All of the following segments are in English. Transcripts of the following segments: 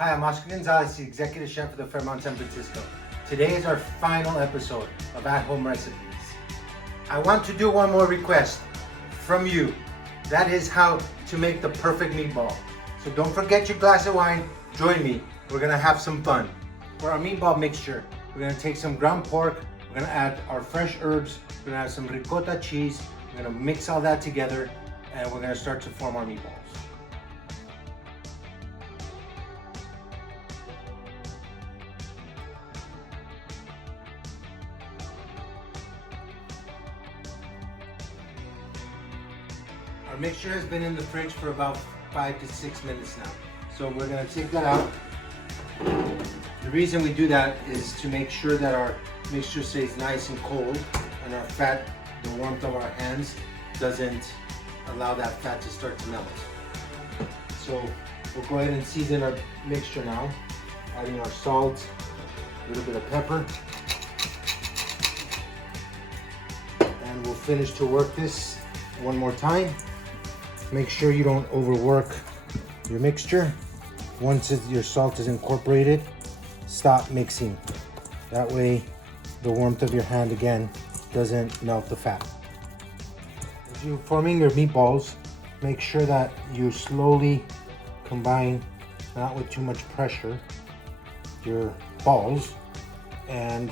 Hi, I'm Oscar Gonzalez, the Executive Chef of the Fairmont San Francisco. Today is our final episode of At Home Recipes. I want to do one more request from you. That is how to make the perfect meatball. So don't forget your glass of wine, join me. We're gonna have some fun. For our meatball mixture, we're gonna take some ground pork, we're gonna add our fresh herbs, we're gonna add some ricotta cheese, we're gonna mix all that together, and we're gonna start to form our meatballs. Our mixture has been in the fridge for about 5 to 6 minutes now. So we're gonna take that out. The reason we do that is to make sure that our mixture stays nice and cold and our fat, the warmth of our hands, doesn't allow that fat to start to melt. So we'll go ahead and season our mixture now, adding our salt, a little bit of pepper, and we'll finish to work this one more time. Make sure you don't overwork your mixture. Once your salt is incorporated, stop mixing. That way the warmth of your hand again doesn't melt the fat. As you're forming your meatballs, make sure that you slowly combine, not with too much pressure, your balls, and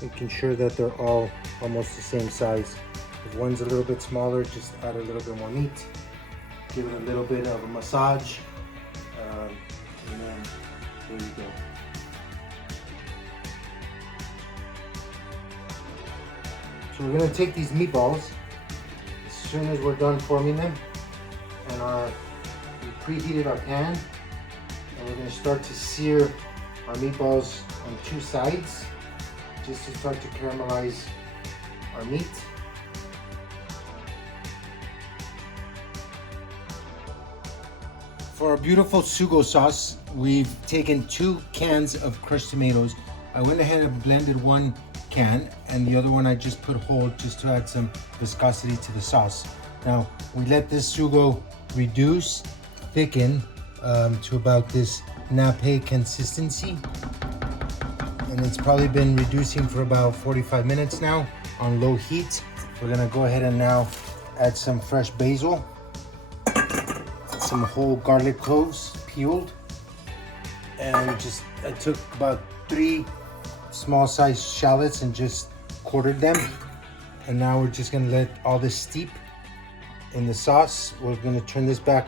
making sure that they're all almost the same size. If one's a little bit smaller, just add a little bit more meat. Give it a little bit of a massage, and then there you go. So we're gonna take these meatballs as soon as we're done forming them, and we preheated our pan, and we're gonna start to sear our meatballs on 2 sides, just to start to caramelize our meat. For our beautiful SUGO sauce, we've taken 2 cans of crushed tomatoes. I went ahead and blended 1 can, and the other one I just put whole just to add some viscosity to the sauce. Now, we let this SUGO reduce, thicken to about this nappe consistency. And it's probably been reducing for about 45 minutes now on low heat. We're gonna go ahead and now add some fresh basil, some whole garlic cloves peeled, and I took about 3 small sized shallots and just quartered them. And now we're just gonna let all this steep in the sauce. We're gonna turn this back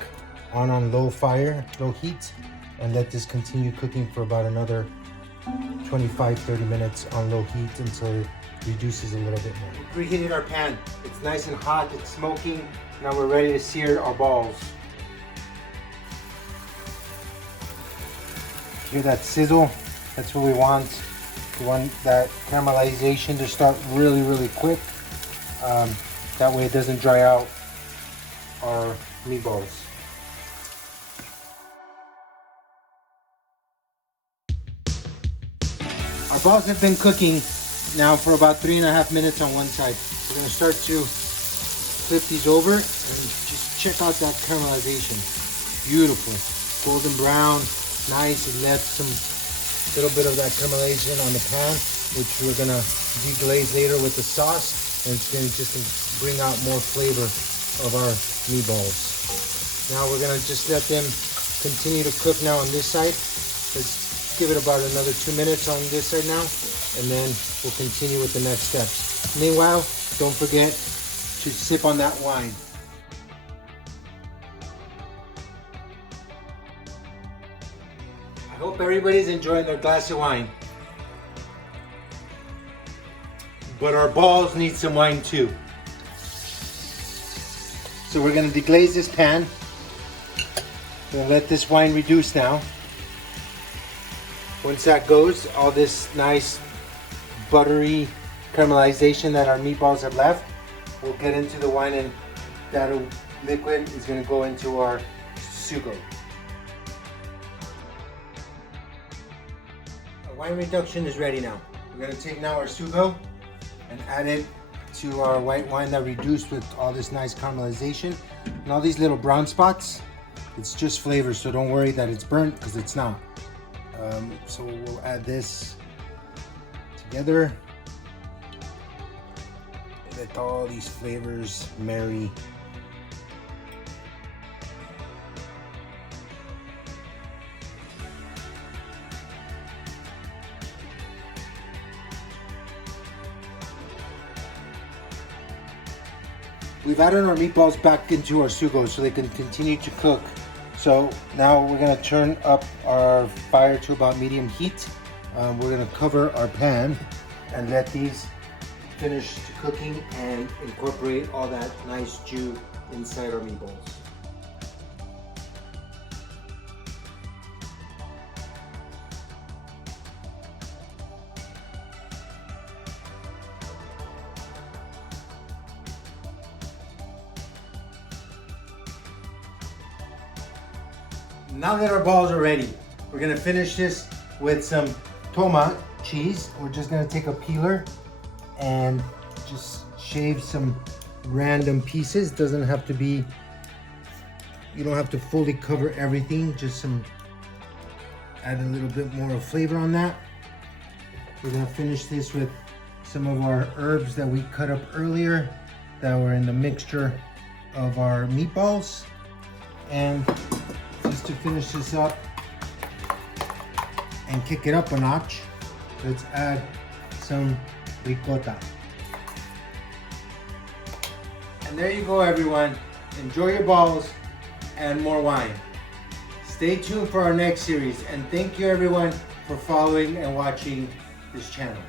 on low fire, low heat, and let this continue cooking for about another 25-30 minutes on low heat until it reduces a little bit more. We preheated our pan. It's nice and hot, it's smoking. Now we're ready to sear our balls. Hear that sizzle? That's what we want. We want that caramelization to start really, really quick. That way it doesn't dry out our meatballs. Our balls have been cooking now for about 3.5 minutes on one side. We're gonna start to flip these over and just check out that caramelization. Beautiful, golden brown. Nice. It left some little bit of that caramelization on the pan, which we're gonna deglaze later with the sauce, and it's gonna just bring out more flavor of our meatballs. Now we're gonna just let them continue to cook now on this side. Let's give it about another 2 minutes on this side now, and then we'll continue with the next steps. Meanwhile, don't forget to sip on that wine. I hope everybody's enjoying their glass of wine. But our balls need some wine too. So we're gonna deglaze this pan. We're gonna let this wine reduce now. Once that goes, all this nice buttery caramelization that our meatballs have left, we'll get into the wine, and that liquid is gonna go into our SUGO. Wine reduction is ready now. We're gonna take now our SUGO and add it to our white wine that reduced with all this nice caramelization. And all these little brown spots, it's just flavor, so don't worry that it's burnt, because it's not. So we'll add this together. Let all these flavors marry. We've added our meatballs back into our SUGO so they can continue to cook. So now we're gonna turn up our fire to about medium heat. We're gonna cover our pan and let these finish cooking and incorporate all that nice jus inside our meatballs. Now that our balls are ready, we're gonna finish this with some Toma cheese. We're just gonna take a peeler and just shave some random pieces. Doesn't have to be, you don't have to fully cover everything, just add a little bit more of flavor on that. We're gonna finish this with some of our herbs that we cut up earlier that were in the mixture of our meatballs. And just to finish this up and kick it up a notch, let's add some ricotta. And there you go, everyone. Enjoy your balls and more wine. Stay tuned for our next series, and thank you everyone for following and watching this channel.